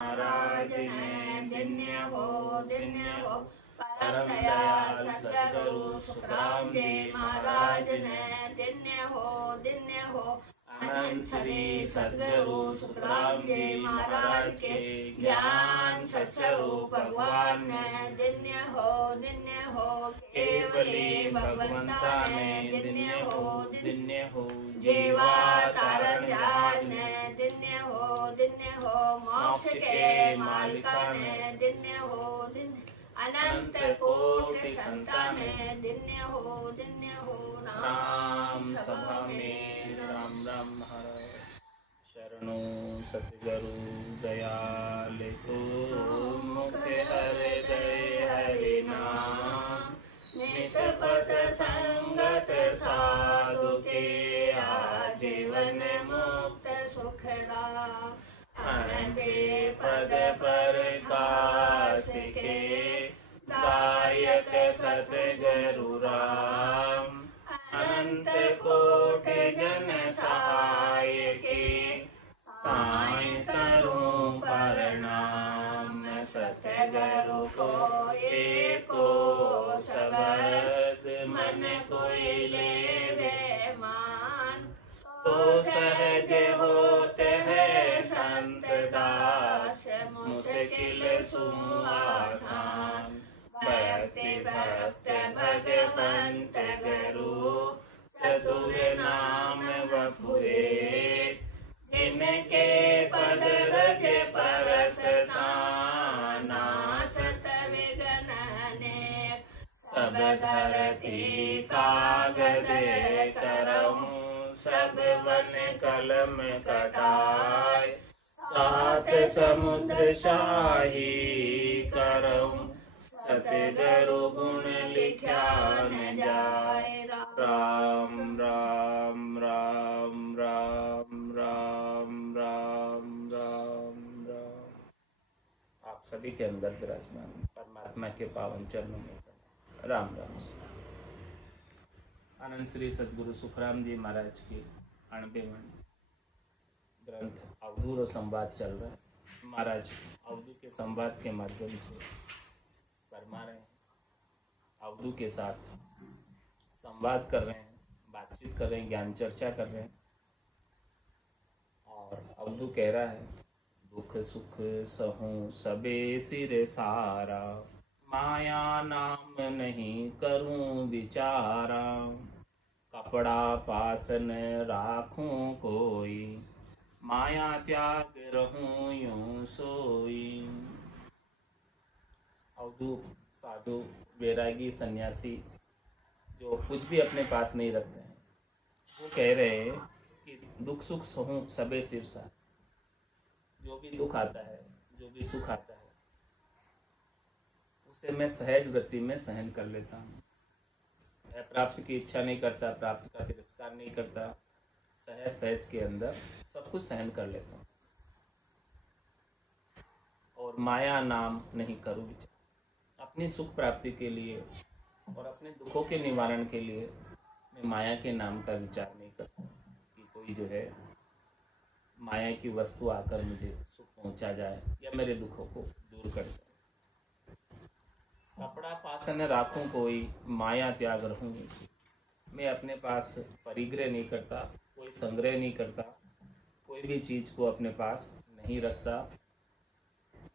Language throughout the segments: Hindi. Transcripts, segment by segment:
महाराज ने दिन्य हो परम दयाल सद्गुरु सुखराम जी महाराज ने दिन्य हो अनंत श्री सद्गुरु सुखराम जी महाराज के ज्ञान सत्स्वरूप भगवान ने दिन्य हो केवली भगवंता ने दिन्य हो जीवा कारण जान ने दिन्य हो मोक्ष के मालिका ने दिन्य हो अनंत कोटि संतान ने दिन्य हो नाम सभा में राम राम महाराज शरणो सतगुरु दयाल को मुख हृदय हरि नाम नित पथ संगत साधु के आजीवन मुक्त सुख राम के पद पर काश के दायक सतगुरु राम अनंत कोटि जन सहाय के पाए करूं प्रणाम सतगुरु को एको शब्द मन कोई ले मान तो सहज होते है संत दास मुश्किल सुआसान भक्ति भक्त भगवंत गुरु चतुर नाम वपुए जिनके पद रज परसता नासत विघ्न अनेक सब धरती कागज करऊं सब वन कलम कटाय सात समुद्र शाही करऊं सतगुरु गुण लिख्या न जाए राम राम राम राम राम राम राम राम। आप सभी के अंदर विराजमान परमात्मा के पावन चरणों में राम राम। आनंद श्री सद्गुरु सुखराम जी महाराज की 98वां ग्रंथ अवधूत संवाद चल रहा है। महाराज अवधूत के संवाद के माध्यम से फरमा रहे हैं, अवधूत के साथ संवाद कर रहे हैं, बातचीत कर रहे हैं, ज्ञान चर्चा कर रहे हैं। और अवधूत कह रहा है, दुख सुख सहूं सबे सिर सारा माया नाम नहीं करूं विचारा कपड़ा पासन राखूं कोई माया त्याग रहूं यूं सोई। अवधूत साधु वैरागी सन्यासी जो कुछ भी अपने पास नहीं रखते हैं, वो कह रहे हैं कि दुख सुख सहूं सबे सिर सारा। जो भी दुख आता है, जो भी सुख आता है, उसे मैं सहज वृत्ति में सहन कर लेता हूँ। मैं प्राप्त की इच्छा नहीं करता, प्राप्त का तिरस्कार नहीं करता, सहज सहज के अंदर सब कुछ सहन कर लेता हूँ। और माया नाम नहीं करूँ विचार। अपनी सुख प्राप्ति के लिए और अपने दुखों के निवारण के लिए मैं माया के नाम का विचार नहीं करता कि कोई जो है माया की वस्तु आकर मुझे सुख पहुंचा जाए या मेरे दुखों को दूर कर जाए। कपड़ा पासन राखूं कोई माया त्याग रहूं। मैं अपने पास परिग्रह नहीं करता, कोई संग्रह नहीं करता, कोई भी चीज़ को अपने पास नहीं रखता।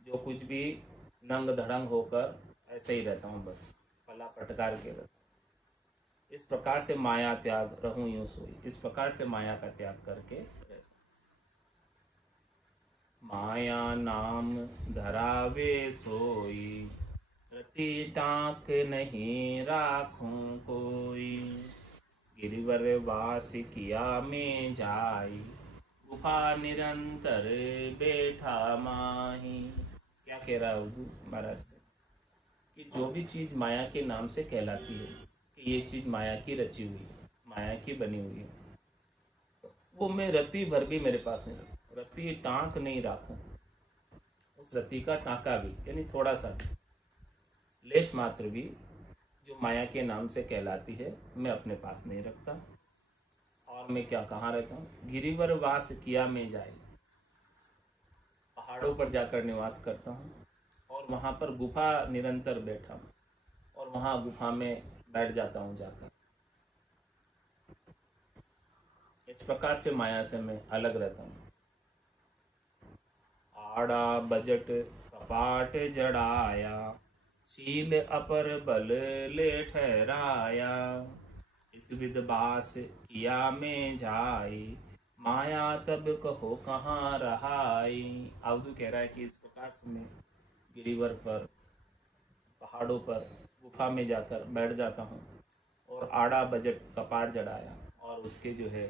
जो कुछ भी नंग धड़ंग होकर ऐसे ही रहता हूँ, बस पला फटकार के रहता हूँ। इस प्रकार से माया त्याग रहूं यूं सोई। इस प्रकार से माया का त्याग करके माया नाम धरावे सोई रति टाक नहीं राखूं कोई गिरिवर वास किया में जाई गुफा निरंतर बैठा माही। क्या कह रहा है महाराज से कि जो भी चीज़ माया के नाम से कहलाती है कि ये चीज़ माया की रची हुई है, माया की बनी हुई है, वो मैं रति भर भी मेरे पास नहीं रखूँ, रति टाँक नहीं राखूँ। उस रति का टाँका भी यानी थोड़ा सा भी, लेश मात्र भी जो माया के नाम से कहलाती है, मैं अपने पास नहीं रखता। और मैं क्या कहाँ रहता हूँ? गिरिवर वास किया में जाए, पहाड़ों पर जाकर निवास करता हूँ और वहाँ पर गुफा निरंतर बैठा हूँ और वहाँ गुफा में बैठ जाता हूँ जाकर। इस प्रकार से माया से मैं अलग रहता हूँ। आड़ा बजट कपाट जड़ाया, शील अपर बल ले ठहराया। इस विध बास किया में जाई, माया तब कहो कहाँ रहाई। अवधू कह रहा है कि इस प्रकार से मैं गिरिवर पर, पहाड़ों पर, गुफा में जाकर बैठ जाता हूँ और आड़ा बजट कपाट जड़ाया और उसके जो है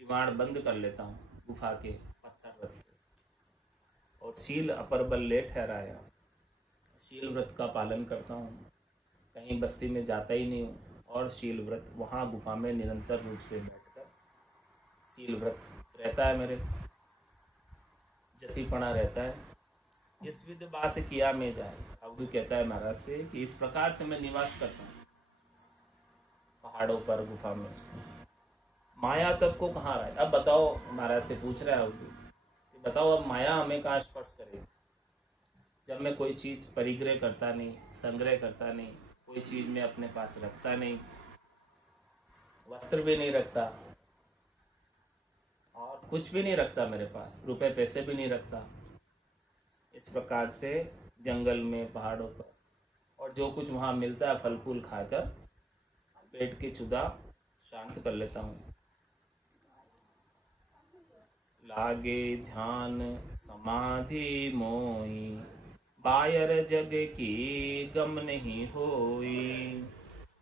किवाड़ बंद कर लेता हूँ गुफा के पत्थर रख के, और शील अपर बल ले ठहराया, शील व्रत का पालन करता हूँ, कहीं बस्ती में जाता ही नहीं हूँ और शील व्रत वहाँ गुफा में निरंतर रूप से बैठकर शील व्रत रहता है, मेरे जतिपना रहता है। इस विध बास किया में जाए, अवधू कहता है महाराज से कि इस प्रकार से मैं निवास करता हूँ पहाड़ों पर गुफा में। माया तब को कहाँ रहा है? अब बताओ, महाराज से पूछ रहा है अवधू, बताओ अब माया हमें कहाँ स्पर्श करेगी? जब मैं कोई चीज परिग्रह करता नहीं, संग्रह करता नहीं, कोई चीज मैं अपने पास रखता नहीं, वस्त्र भी नहीं रखता और कुछ भी नहीं रखता मेरे पास, रुपए पैसे भी नहीं रखता, इस प्रकार से जंगल में, पहाड़ों पर, और जो कुछ वहाँ मिलता है फल फूल खाकर पेट की क्षुधा शांत कर लेता हूँ। लागे ध्यान समाधि मोई, बायर जग की गम नहीं होई।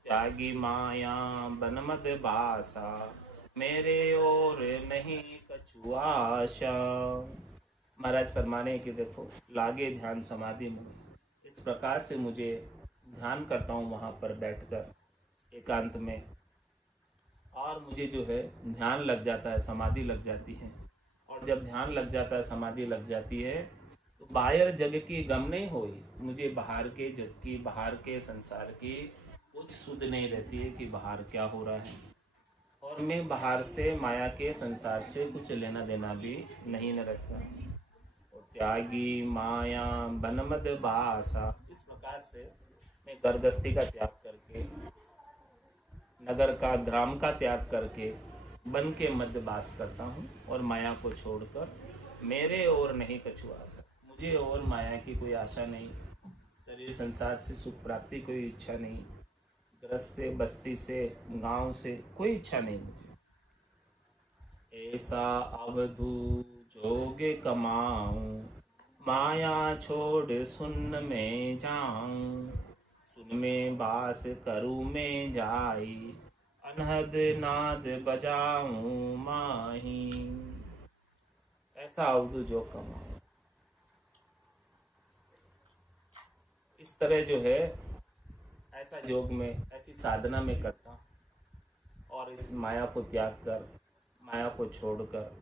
त्यागी माया बनमद बासा, मेरे और नहीं कछु आशा। महाराज फरमाने कि देखो, लागे ध्यान समाधि में, इस प्रकार से मुझे ध्यान करता हूँ वहाँ पर बैठकर एकांत में, और मुझे जो है ध्यान लग जाता है, समाधि लग जाती है। और जब ध्यान लग जाता है, समाधि लग जाती है, तो बाहर जग की गम नहीं हुई, मुझे बाहर के जग की, बाहर के संसार की कुछ सुध नहीं रहती है कि बाहर क्या हो रहा है, और मैं बाहर से, माया के संसार से कुछ लेना देना भी नहीं न रखता। और त्यागी माया बनमद बासा, इस प्रकार से मैं गर्भस्थी का त्याग करके, नगर का, ग्राम का त्याग करके वन के मध्य वास करता हूँ और माया को छोड़कर मेरे और नहीं कछु आशा, मुझे और माया की कोई आशा नहीं, शरीर संसार से सुख प्राप्ति कोई इच्छा नहीं, ग्रस्त से, बस्ती से, गांव से कोई इच्छा नहीं मुझे। ऐसा अवधू जोगे कमाऊं, माया छोड़ सुन में जाऊं। सुन में बास करूं में जाई, अनहद नाद बजाऊं माही। ऐसा अवधू जो कमाऊं, इस तरह जो है ऐसा योग में, ऐसी साधना में करता हूँ और इस माया को त्याग कर, माया को छोड़कर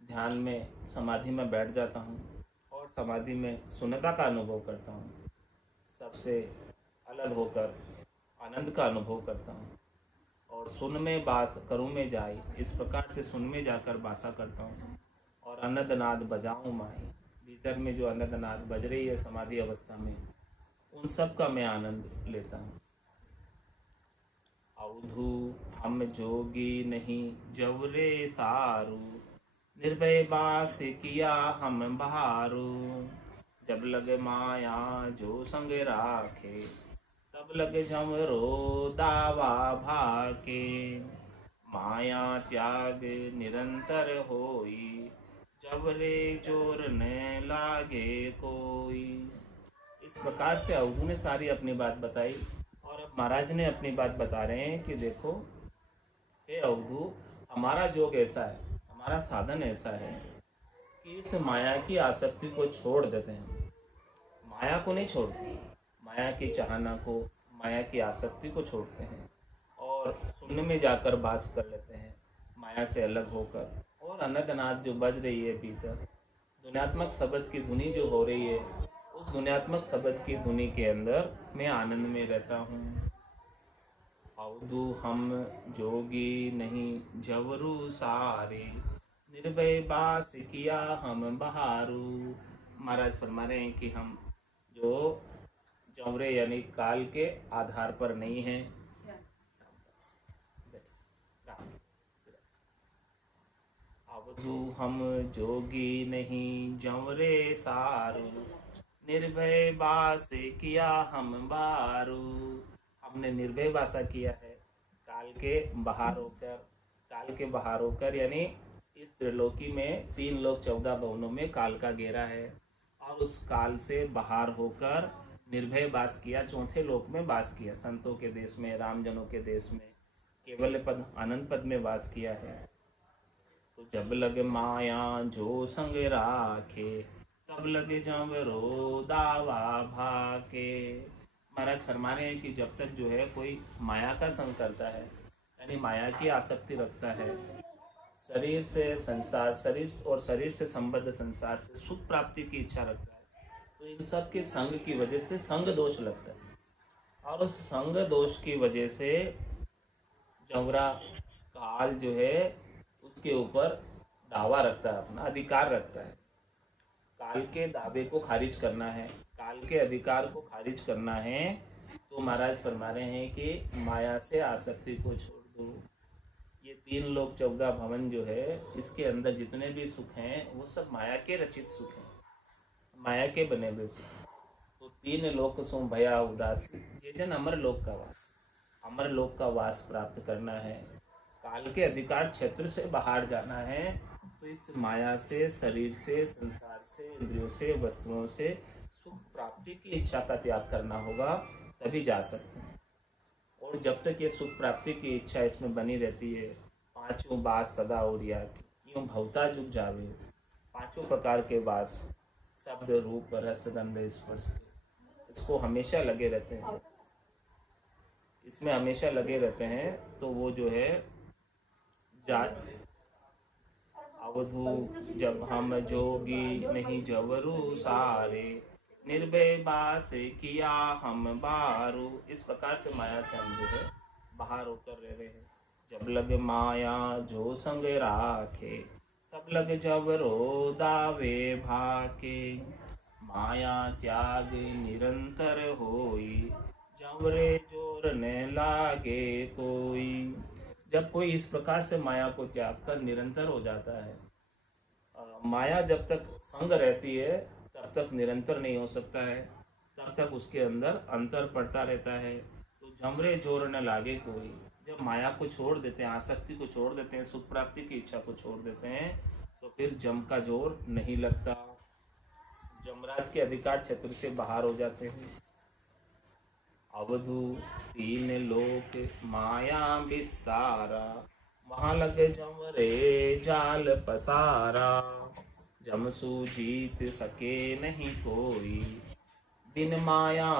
ध्यान में, समाधि में बैठ जाता हूँ और समाधि में शून्यता का अनुभव करता हूँ, सबसे अलग होकर आनंद का अनुभव करता हूँ। और सुन में बास करूँ में जाई, इस प्रकार से सुन में जाकर बासा करता हूँ और अनंद नाद बजाऊँ माही, भीतर में जो अनंद नाद बज रही है समाधि अवस्था में, उन सब का मैं आनंद लेता हूँ। अवधू हम जोगी नहीं जवरे सारू, निर्भय बास किया हम बहारू। जब लगे माया जो संग राखे, तब लगे झमरो दावा भाके। माया त्याग निरंतर होई, जबरे जोर न लागे कोई। इस प्रकार से अवधू ने सारी अपनी बात बताई और अब महाराज ने अपनी बात बता रहे हैं कि देखो हे अवधू, हमारा योग ऐसा है, हमारा साधन ऐसा है कि इस माया की आसक्ति को छोड़ देते हैं। माया को नहीं छोड़ते, माया की चाहना को, माया की आसक्ति को छोड़ते हैं और शून्य में जाकर वास कर लेते हैं, माया से अलग होकर। और अनंतनाथ जो बज रही है भीतर, दुनियात्मक शब्द की धुनी जो हो रही है, उस दुनियात्मक शब्द की धुनी के अंदर मैं आनंद में रहता हूँ। अवधू हम जोगी नहीं जवरू सारे, निर्भय बास किया हम बहारू। महाराज फरमा रहे हैं कि हम जो जौरे यानी काल के आधार पर नहीं है। अवधू हम जोगी नहीं जौरे सारू, निर्भय बास किया हम बारू। हमने निर्भय वासा किया है काल के बाहर होकर यानी इस त्रिलोकी में 3 लोक 14 भवनों में काल का घेरा है और उस काल से बाहर होकर निर्भय वास किया, चौथे लोक में वास किया, संतों के देश में, रामजनों के देश में, केवल पद आनंद पद में वास किया है। तो जब लगे माया जो संग राखे, तब लगे जंवरो दावा भाके। महाराज फरमा रहे हैं कि जब तक जो है कोई माया का संग करता है यानी माया की आसक्ति रखता है, शरीर से संबद्ध संसार से सुख प्राप्ति की इच्छा रखता है, तो इन सब के संग की वजह से संग दोष लगता है और उस संग दोष की वजह से जौरा काल जो है उसके ऊपर दावा रखता है, अपना अधिकार रखता है। काल के दावे को खारिज करना है, काल के अधिकार को खारिज करना है, तो महाराज फरमा रहे हैं कि माया से आसक्ति को छोड़ दो। ये 3 लोक 14 भवन जो है इसके अंदर जितने भी सुख हैं वो सब माया के रचित सुख हैं, माया के बने हुए सुख। तो 3 लोक सो भया उदासी, जे जन अमर लोक का वास प्राप्त करना है, काल के अधिकार क्षेत्र से बाहर जाना है, तो इस माया से, शरीर से, संसार से, इंद्रियों से, वस्तुओं से सुख प्राप्ति की इच्छा का त्याग करना होगा, तभी जा सकते हैं। और जब तक ये सुख प्राप्ति की इच्छा इसमें बनी रहती है, 5 बास सदा ओरिया की, यूं भवता जुग जावे, 5 प्रकार के बास, शब्द रूप रस गंध स्पर्श, इसको हमेशा लगे रहते हैं, इसमें हमेशा लगे रहते हैं, तो वो जो है अवधू जब हम जोगी नहीं जवरू सारे, निर्भय बास किया हम बारू। इस प्रकार से माया से हम जो है बाहर होकर रह रहे हैं। जब लग माया जो संग राखे, तब लग जबरो दावे भाके, माया त्याग निरंतर होई, जबरे जोर न लागे कोई। जब कोई इस प्रकार से माया को त्याग कर निरंतर हो जाता है, माया जब तक संग रहती है तब तक निरंतर नहीं हो सकता है, तब तक उसके अंदर अंतर पड़ता रहता है। तो झमरे जोर न लागे कोई, जब माया को छोड़ देते हैं, आसक्ति को छोड़ देते हैं, सुख प्राप्ति की इच्छा को छोड़ देते हैं, तो फिर जम का जोर नहीं लगता, जमराज के अधिकार क्षेत्र से बाहर हो जाते हैं। अवधू 3 लोक माया विस्तारा, वहाँ लग जमरे जाल पसारा, जमसु जीत सके नहीं कोई, बिन माया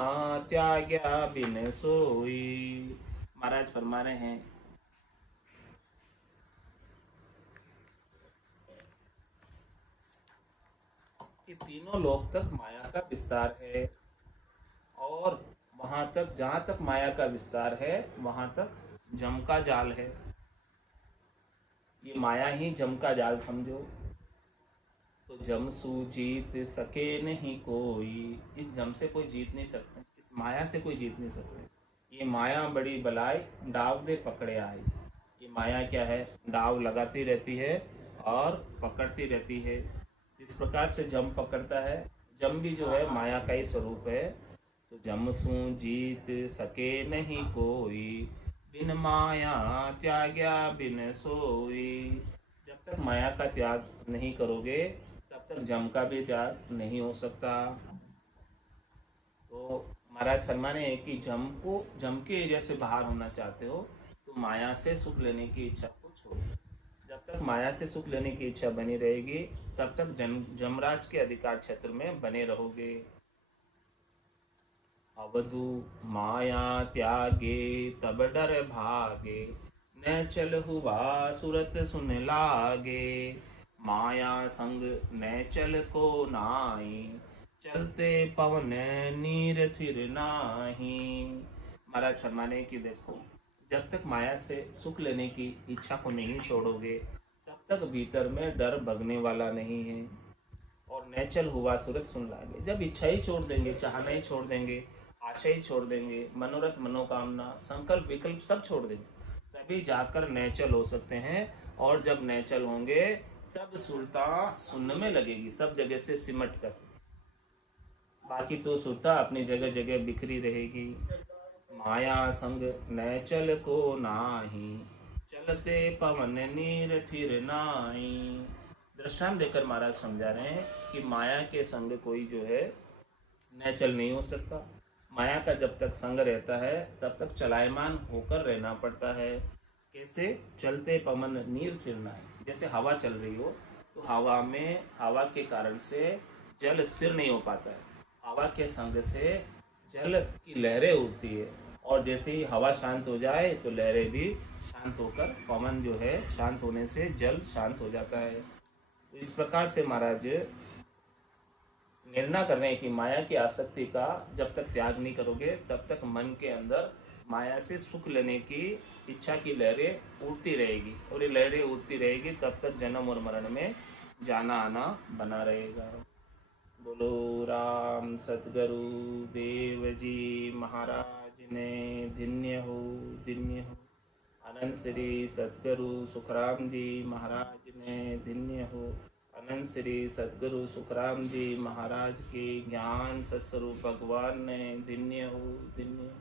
त्याग्या बिन सोई। महाराज फरमा रहे हैं कि तीनों लोक तक माया का विस्तार है और वहां तक, जहां तक माया का विस्तार है वहां तक जम का जाल है। ये माया ही जम का जाल समझो। तो जम सु जीत सके नहीं कोई, इस जम से कोई जीत नहीं सकते, इस माया से कोई जीत नहीं सकते। ये माया बड़ी बलाई डाव दे पकड़े आई। ये माया क्या है, डाव लगाती रहती है और पकड़ती रहती है। इस प्रकार से जम पकड़ता है, जम भी जो है माया का ही स्वरूप है। तो जम सु जीत सके नहीं कोई, बिन माया त्याग्या बिन सोई। जब तक माया का त्याग नहीं करोगे तब तक जम का भी त्याग नहीं हो सकता। तो महाराज फरमाने हैं कि जम के एरिया से बाहर होना चाहते हो तो माया से सुख लेने की इच्छा को छोड़ो। जब तक माया से सुख लेने की इच्छा बनी रहेगी तब तक जमराज के अधिकार क्षेत्र में बने रहोगे। अवधू माया त्यागे तब डर भागे, न चल हुआ सुरत सुन लागे। माया संग न चल को नाई, चलते पवन नीर थिर नाही। महाराज फरमाने की देखो, जब तक माया से सुख लेने की इच्छा को नहीं छोड़ोगे तब तक भीतर में डर भगने वाला नहीं है। और नेचल हुआ सूरज सुन लागे। जब इच्छा ही छोड़ देंगे, चाहना ही छोड़ देंगे, आशा ही छोड़ देंगे, मनोरथ मनोकामना संकल्प विकल्प सब छोड़ देंगे, तभी जाकर नेचल हो सकते हैं। और जब नेचल होंगे तब सुरता सुनने में लगेगी, सब जगह से सिमट कर। बाकी तो सुरता अपनी जगह जगह बिखरी रहेगी। माया संग नेचल को नाही, चलते पवन नीर थिर नाई। दृष्टांत देकर महाराज समझा रहे हैं कि माया के संग कोई जो है नेचल नहीं हो सकता। माया का जब तक संग रहता है तब तक चलायमान होकर रहना पड़ता है। कैसे? चलते पवन नीर फिरना है। जैसे हवा चल रही हो तो हवा के कारण से जल स्थिर नहीं हो पाता है। हवा के संग से जल की लहरें उठती है, और जैसे ही हवा शांत हो जाए तो लहरें भी शांत होकर, पवन जो है शांत होने से जल शांत हो जाता है। तो इस प्रकार से महाराज निर्णय कर रहे हैं कि माया की आसक्ति का जब तक त्याग नहीं करोगे तब तक मन के अंदर माया से सुख लेने की इच्छा की लहरें उठती रहेगी, और ये लहरें उठती रहेगी तब तक जन्म और मरण में जाना आना बना रहेगा। बोलो राम सतगुरु देव जी महाराज ने धन्य हो, धन्य हो। अनंत श्री सतगुरु सुखराम जी महाराज ने धन्य हो। अनंत श्री सतगुरु सुखराम जी महाराज के ज्ञान सत्स्वरूप भगवान ने धन्य हो, धन्य हो।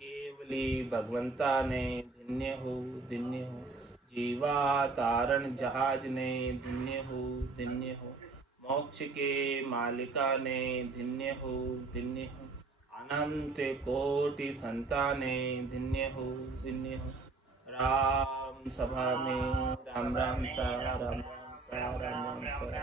केवली भगवंता ने धन्य हो, धन्य हो। जीवा तारण जहाज ने धन्य हो, धन्य हो। मोक्ष के मालिका ने धन्य हो, धन्य हो। अनंत कोटि संताने धन्य हो, धन्य हो। राम सभा में राम राम सा, राम राम सा, राम राम सा।